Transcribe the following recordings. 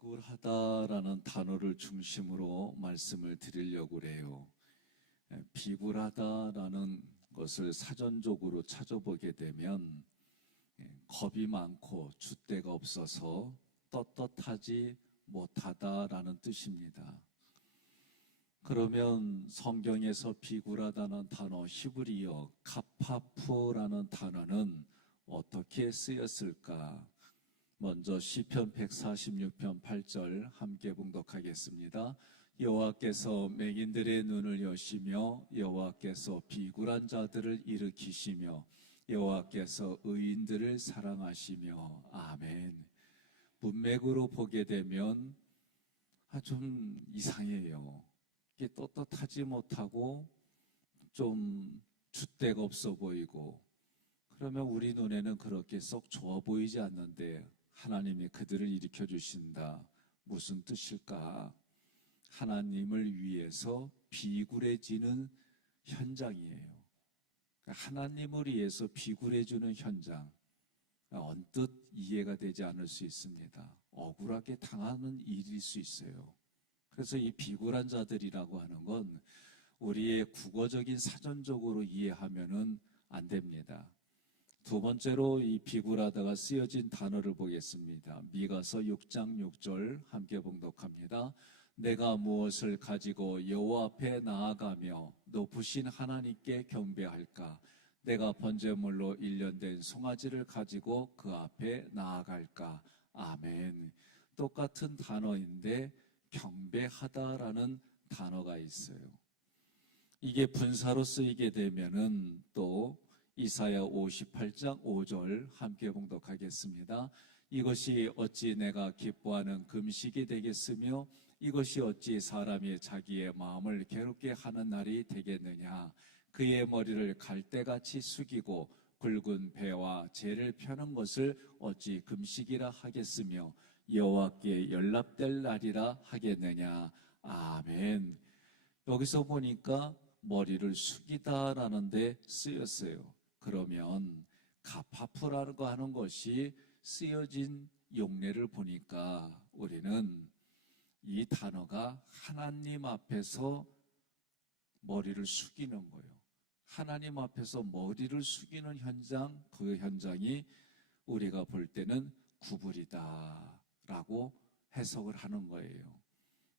비굴하다라는 단어를 중심으로 말씀을 드리려고 해요. 비굴하다라는 것을 사전적으로 찾아보게 되면 겁이 많고 줏대가 없어서 떳떳하지 못하다라는 뜻입니다. 그러면 성경에서 비굴하다는 단어 히브리어 카파프라는 단어는 어떻게 쓰였을까? 먼저 시편 146편 8절 함께 봉독하겠습니다. 여호와께서 맹인들의 눈을 여시며 여호와께서 비굴한 자들을 일으키시며 여호와께서 의인들을 사랑하시며. 아멘. 문맥으로 보게 되면 좀 이상해요. 이게 떳떳하지 못하고 좀 줏대가 없어 보이고, 그러면 우리 눈에는 그렇게 썩 좋아 보이지 않는데 하나님이 그들을 일으켜 주신다. 무슨 뜻일까? 하나님을 위해서 비굴해지는 현장이에요. 하나님을 위해서 비굴해지는 현장, 언뜻 이해가 되지 않을 수 있습니다. 억울하게 당하는 일일 수 있어요. 그래서 이 비굴한 자들이라고 하는 건 우리의 국어적인 사전적으로 이해하면은 안 됩니다. 두 번째로 이 비굴하다가 쓰여진 단어를 보겠습니다. 미가서 6장 6절 함께 봉독합니다. 내가 무엇을 가지고 여호와 앞에 나아가며 높으신 하나님께 경배할까? 내가 번제물로 일련된 송아지를 가지고 그 앞에 나아갈까? 아멘. 똑같은 단어인데 경배하다라는 단어가 있어요. 이게 분사로 쓰이게 되면은 또 이사야 58장 5절 함께 봉독하겠습니다. 이것이 어찌 내가 기뻐하는 금식이 되겠으며 이것이 어찌 사람이 자기의 마음을 괴롭게 하는 날이 되겠느냐. 그의 머리를 갈대같이 숙이고 굵은 배와 재를 펴는 것을 어찌 금식이라 하겠으며 여호와께 연락될 날이라 하겠느냐. 아멘. 여기서 보니까 머리를 숙이다라는 데 쓰였어요. 그러면 가파프라는 거 하는 것이 쓰여진 용례를 보니까 우리는 이 단어가 하나님 앞에서 머리를 숙이는 거예요. 하나님 앞에서 머리를 숙이는 현장, 그 현장이 우리가 볼 때는 구불이다라고 해석을 하는 거예요.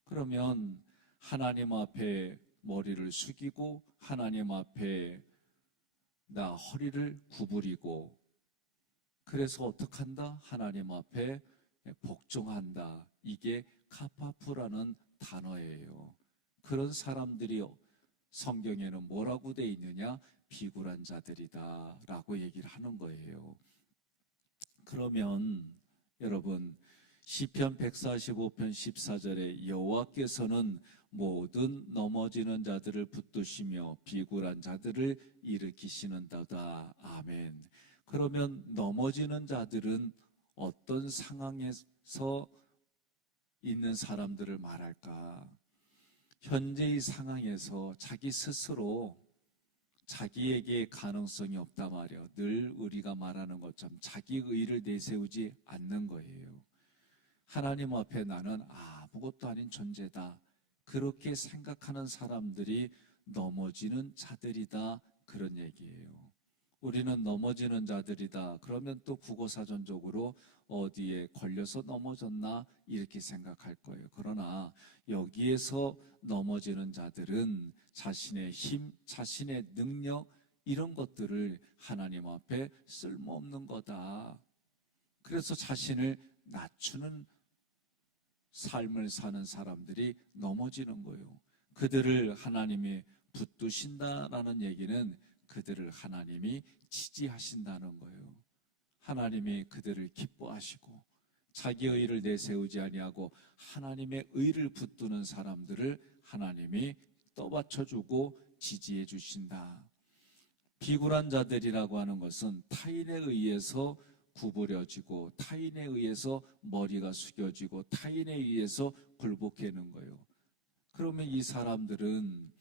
그러면 하나님 앞에 머리를 숙이고 하나님 앞에 나 허리를 구부리고, 그래서 어떡한다? 하나님 앞에 복종한다. 이게 카파프라는 단어예요. 그런 사람들이 성경에는 뭐라고 돼 있느냐? 비굴한 자들이다 라고 얘기를 하는 거예요. 그러면 여러분, 시편 145편 14절에 여호와께서는 모든 넘어지는 자들을 붙드시며 비굴한 자들을 일으키시는도다. 아멘. 그러면 넘어지는 자들은 어떤 상황에서 있는 사람들을 말할까? 현재의 상황에서 자기 스스로 자기에게 가능성이 없다 말이에요. 늘 우리가 말하는 것처럼 자기 의를 내세우지 않는 거예요. 하나님 앞에 나는 아무것도 아닌 존재다, 그렇게 생각하는 사람들이 넘어지는 자들이다, 그런 얘기예요. 우리는 넘어지는 자들이다 그러면 또 국어사전적으로 어디에 걸려서 넘어졌나 이렇게 생각할 거예요. 그러나 여기에서 넘어지는 자들은 자신의 힘, 자신의 능력, 이런 것들을 하나님 앞에 쓸모없는 거다. 그래서 자신을 낮추는 삶을 사는 사람들이 넘어지는 거예요. 그들을 하나님이 붙드신다라는 얘기는 그들을 하나님이 지지하신다는 거예요. 하나님이 그들을 기뻐하시고 자기의 의를 내세우지 아니하고 하나님의 의를 붙드는 사람들을 하나님이 떠받쳐주고 지지해 주신다. 비굴한 자들이라고 하는 것은 타인에 의해서 구부려지고 타인에 의해서 머리가 숙여지고 타인에 의해서 굴복하는 거예요. 그러면 이 사람들은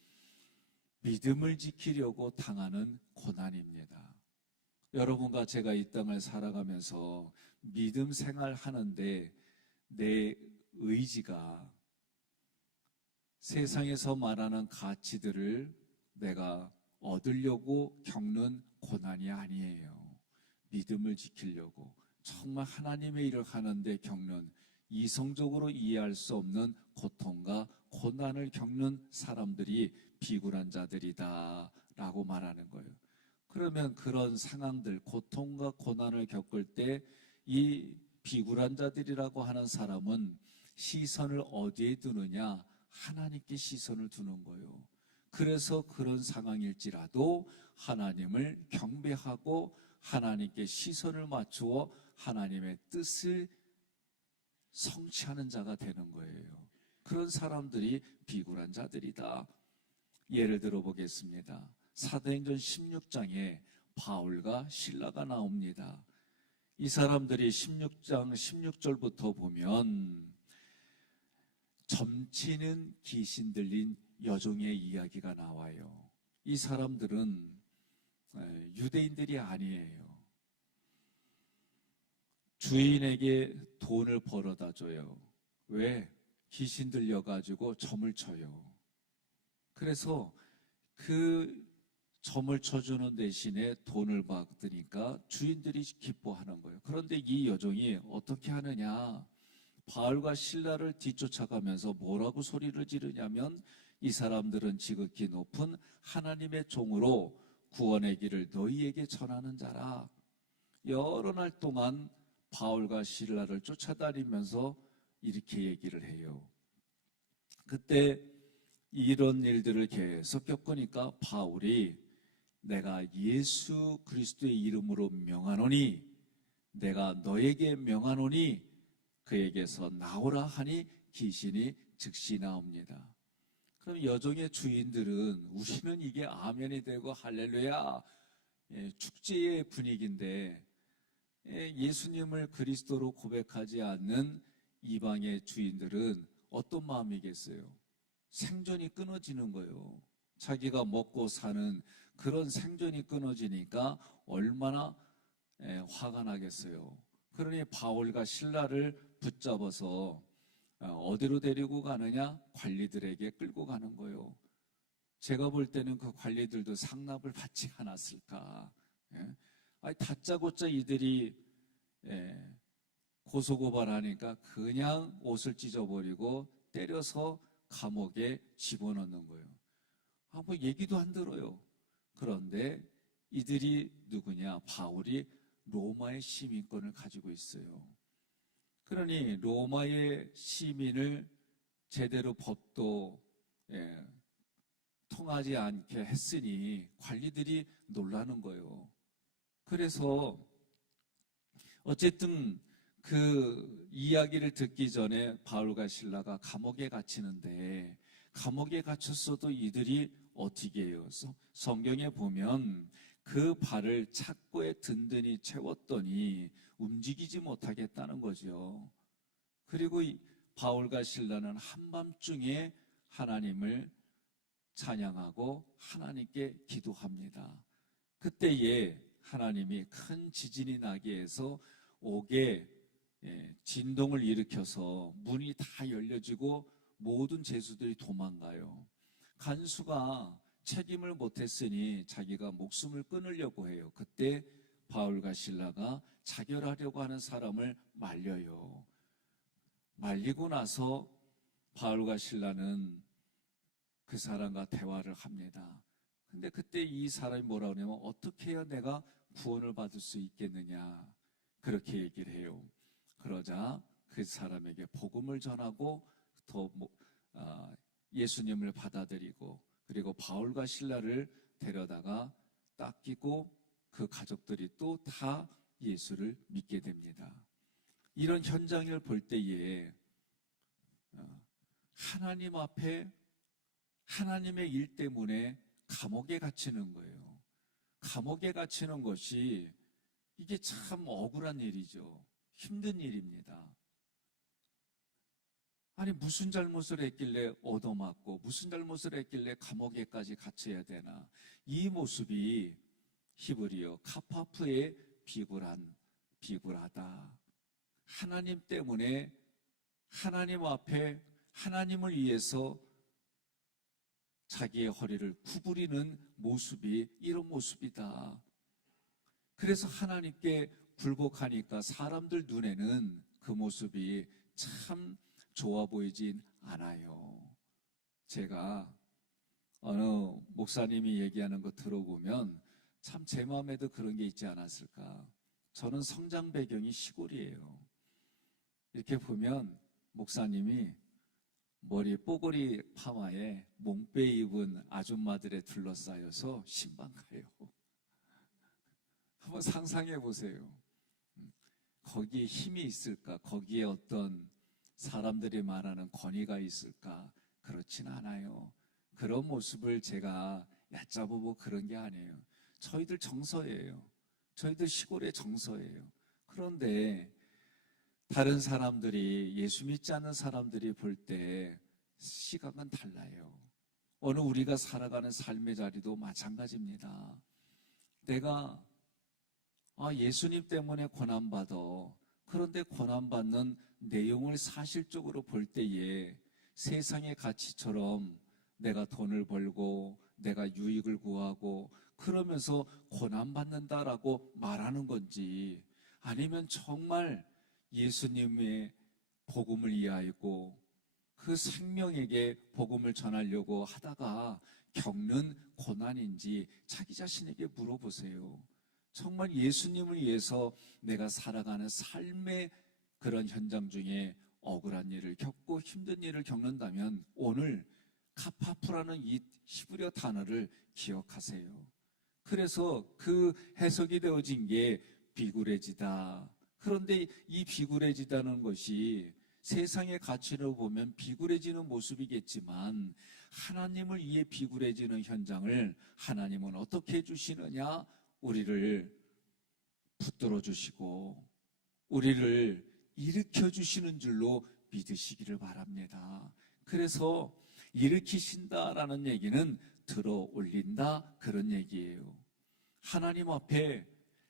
믿음을 지키려고 당하는 고난입니다. 여러분과 제가 이 땅을 살아가면서 믿음 생활하는데 내 의지가 세상에서 말하는 가치들을 내가 얻으려고 겪는 고난이 아니에요. 믿음을 지키려고 정말 하나님의 일을 하는데 겪는 이성적으로 이해할 수 없는 고통과 고난을 겪는 사람들이 비굴한 자들이다 라고 말하는 거예요. 그러면 그런 상황들, 고통과 고난을 겪을 때 이 비굴한 자들이라고 하는 사람은 시선을 어디에 두느냐? 하나님께 시선을 두는 거예요. 그래서 그런 상황일지라도 하나님을 경배하고 하나님께 시선을 맞추어 하나님의 뜻을 성취하는 자가 되는 거예요. 그런 사람들이 비굴한 자들이다. 예를 들어 보겠습니다. 사도행전 16장에 바울과 실라가 나옵니다. 이 사람들이 16장 16절부터 보면 점치는 귀신 들린 여종의 이야기가 나와요. 이 사람들은 유대인들이 아니에요. 주인에게 돈을 벌어다 줘요. 왜? 귀신 들려가지고 점을 쳐요. 그래서 그 점을 쳐주는 대신에 돈을 받으니까 주인들이 기뻐하는 거예요. 그런데 이 여종이 어떻게 하느냐? 바울과 실라를 뒤쫓아가면서 뭐라고 소리를 지르냐면 이 사람들은 지극히 높은 하나님의 종으로 구원의 길을 너희에게 전하는 자라. 여러 날 동안 바울과 실라를 쫓아다니면서 이렇게 얘기를 해요. 그때 이런 일들을 계속 겪으니까 바울이 내가 예수 그리스도의 이름으로 명하노니 내가 너에게 명하노니 그에게서 나오라 하니 귀신이 즉시 나옵니다. 그럼 여종의 주인들은 우리는 이게 아멘이 되고 할렐루야 축제의 분위기인데 예수님을 그리스도로 고백하지 않는 이방의 주인들은 어떤 마음이겠어요? 생존이 끊어지는 거예요. 자기가 먹고 사는 그런 생존이 끊어지니까 얼마나 화가 나겠어요. 그러니 바울과 실라를 붙잡아서 어디로 데리고 가느냐? 관리들에게 끌고 가는 거예요. 제가 볼 때는 그 관리들도 상납을 받지 않았을까. 아니 다짜고짜 이들이 고소고발하니까 그냥 옷을 찢어버리고 때려서 감옥에 집어넣는 거예요. 뭐 얘기도 안 들어요. 그런데 이들이 누구냐? 바울이 로마의 시민권을 가지고 있어요. 그러니 로마의 시민을 제대로 법도 통하지 않게 했으니 관리들이 놀라는 거예요. 그래서 어쨌든 그 이야기를 듣기 전에 바울과 실라가 감옥에 갇히는데 감옥에 갇혔어도 이들이 어떻게 해요? 성경에 보면 그 발을 착고에 든든히 채웠더니 움직이지 못하겠다는 거죠. 그리고 바울과 실라는 한밤중에 하나님을 찬양하고 하나님께 기도합니다. 그때에 하나님이 큰 지진이 나게 해서 옥에 진동을 일으켜서 문이 다 열려지고 모든 죄수들이 도망가요. 간수가 책임을 못했으니 자기가 목숨을 끊으려고 해요. 그때 바울과 실라가 자결하려고 하는 사람을 말려요. 말리고 나서 바울과 실라는 그 사람과 대화를 합니다. 근데 그때 이 사람이 뭐라고 하냐면 어떻게 해야 내가 구원을 받을 수 있겠느냐 그렇게 얘기를 해요. 그러자 그 사람에게 복음을 전하고 더 예수님을 받아들이고 그리고 바울과 실라를 데려다가 닦이고 그 가족들이 또 다 예수를 믿게 됩니다. 이런 현장을 볼 때에 하나님 앞에 하나님의 일 때문에 감옥에 갇히는 거예요. 감옥에 갇히는 것이 이게 참 억울한 일이죠. 힘든 일입니다. 아니 무슨 잘못을 했길래 얻어맞고 무슨 잘못을 했길래 감옥에까지 갇혀야 되나. 이 모습이 히브리어 카파프의 비굴하다. 하나님 때문에 하나님 앞에 하나님을 위해서 자기의 허리를 구부리는 모습이 이런 모습이다. 그래서 하나님께 굴복하니까 사람들 눈에는 그 모습이 참 좋아 보이진 않아요. 제가 어느 목사님이 얘기하는 거 들어보면 참 제 마음에도 그런 게 있지 않았을까. 저는 성장 배경이 시골이에요. 이렇게 보면 목사님이 머리 뽀글이 파마에 몽빼 입은 아줌마들에 둘러싸여서 신방가요. 한번 상상해 보세요. 거기에 힘이 있을까? 거기에 어떤 사람들이 말하는 권위가 있을까? 그렇진 않아요. 그런 모습을 제가 얕잡아보고 그런 게 아니에요. 저희들 정서예요. 저희들 시골의 정서예요. 그런데 다른 사람들이, 예수 믿지 않는 사람들이 볼 때 시각은 달라요. 어느 우리가 살아가는 삶의 자리도 마찬가지입니다. 내가 예수님 때문에 고난받아. 그런데 고난받는 내용을 사실적으로 볼 때에 세상의 가치처럼 내가 돈을 벌고 내가 유익을 구하고 그러면서 고난받는다라고 말하는 건지, 아니면 정말 예수님의 복음을 이해하고 그 생명에게 복음을 전하려고 하다가 겪는 고난인지 자기 자신에게 물어보세요. 정말 예수님을 위해서 내가 살아가는 삶의 그런 현장 중에 억울한 일을 겪고 힘든 일을 겪는다면 오늘 카파프라는 이 히브리어 단어를 기억하세요. 그래서 그 해석이 되어진 게 비굴해지다. 그런데 이 비굴해지다는 것이 세상의 가치로 보면 비굴해지는 모습이겠지만 하나님을 위해 비굴해지는 현장을 하나님은 어떻게 해주시느냐? 우리를 붙들어 주시고 우리를 일으켜 주시는 줄로 믿으시기를 바랍니다. 그래서 일으키신다라는 얘기는 들어 올린다, 그런 얘기예요. 하나님 앞에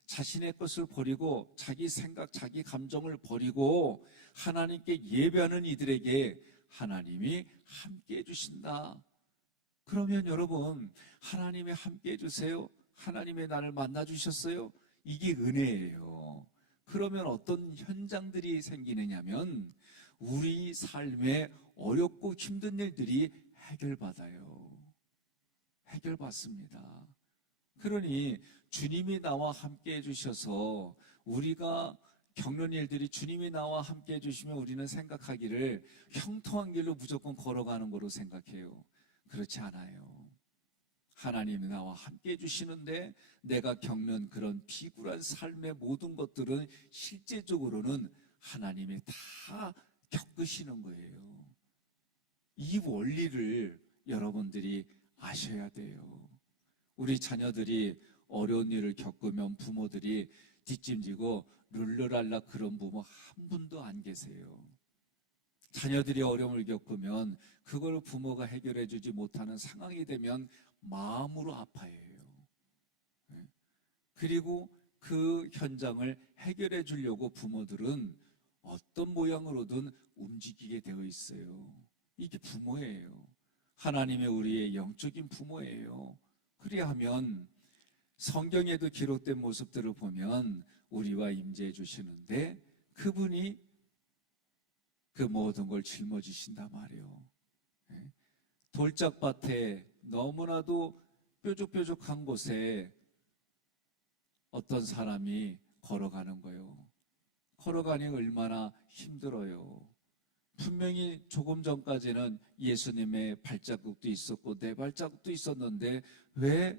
자신의 것을 버리고 자기 생각, 자기 감정을 버리고 하나님께 예배하는 이들에게 하나님이 함께 해주신다. 그러면 여러분, 하나님이 함께 해주세요. 하나님의 나를 만나주셨어요. 이게 은혜예요. 그러면 어떤 현장들이 생기느냐면 우리 삶에 어렵고 힘든 일들이 해결받아요. 해결받습니다. 그러니 주님이 나와 함께 해주셔서 우리가 겪는 일들이 주님이 나와 함께 해주시면 우리는 생각하기를 형통한 길로 무조건 걸어가는 거로 생각해요. 그렇지 않아요. 하나님이 나와 함께 해주시는데 내가 겪는 그런 비굴한 삶의 모든 것들은 실제적으로는 하나님이 다 겪으시는 거예요. 이 원리를 여러분들이 아셔야 돼요. 우리 자녀들이 어려운 일을 겪으면 부모들이 뒷짐지고 룰루랄라 그런 부모 한 분도 안 계세요. 자녀들이 어려움을 겪으면 그걸 부모가 해결해 주지 못하는 상황이 되면 마음으로 아파해요. 그리고 그 현장을 해결해 주려고 부모들은 어떤 모양으로든 움직이게 되어 있어요. 이게 부모예요. 하나님의 우리의 영적인 부모예요. 그리하면 성경에도 기록된 모습들을 보면 우리와 임재해 주시는데 그분이 그 모든 걸 짊어지신단 말이에요. 돌짝밭에 너무나도 뾰족뾰족한 곳에 어떤 사람이 걸어가는 거예요. 걸어가니 얼마나 힘들어요. 분명히 조금 전까지는 예수님의 발자국도 있었고 내 발자국도 있었는데 왜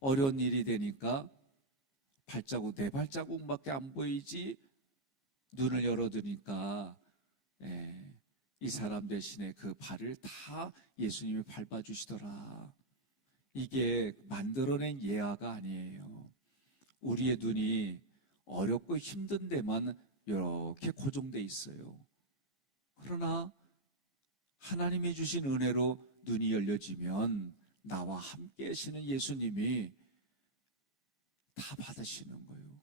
어려운 일이 되니까 발자국, 내 발자국밖에 안 보이지? 눈을 열어두니까 이 사람 대신에 그 발을 다 예수님이 밟아주시더라. 이게 만들어낸 예화가 아니에요. 우리의 눈이 어렵고 힘든 데만 이렇게 고정돼 있어요. 그러나 하나님이 주신 은혜로 눈이 열려지면 나와 함께 하시는 예수님이 다 받으시는 거예요.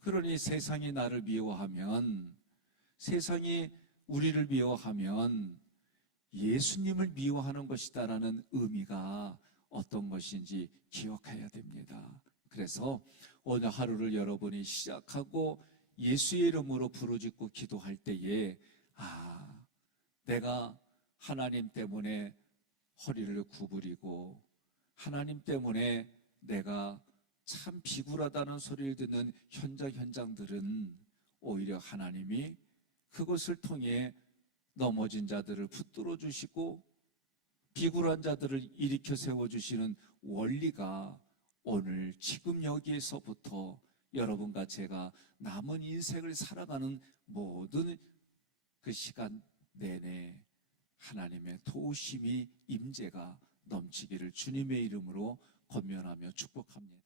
그러니 세상이 나를 미워하면, 세상이 우리를 미워하면 예수님을 미워하는 것이다라는 의미가 어떤 것인지 기억해야 됩니다. 그래서 오늘 하루를 여러분이 시작하고 예수의 이름으로 부르짖고 기도할 때에 내가 하나님 때문에 허리를 구부리고 하나님 때문에 내가 참 비굴하다는 소리를 듣는 현장들은 오히려 하나님이 그것을 통해 넘어진 자들을 붙들어 주시고 비굴한 자들을 일으켜 세워주시는 원리가 오늘 지금 여기에서부터 여러분과 제가 남은 인생을 살아가는 모든 그 시간 내내 하나님의 도우심이 임재가 넘치기를 주님의 이름으로 권면하며 축복합니다.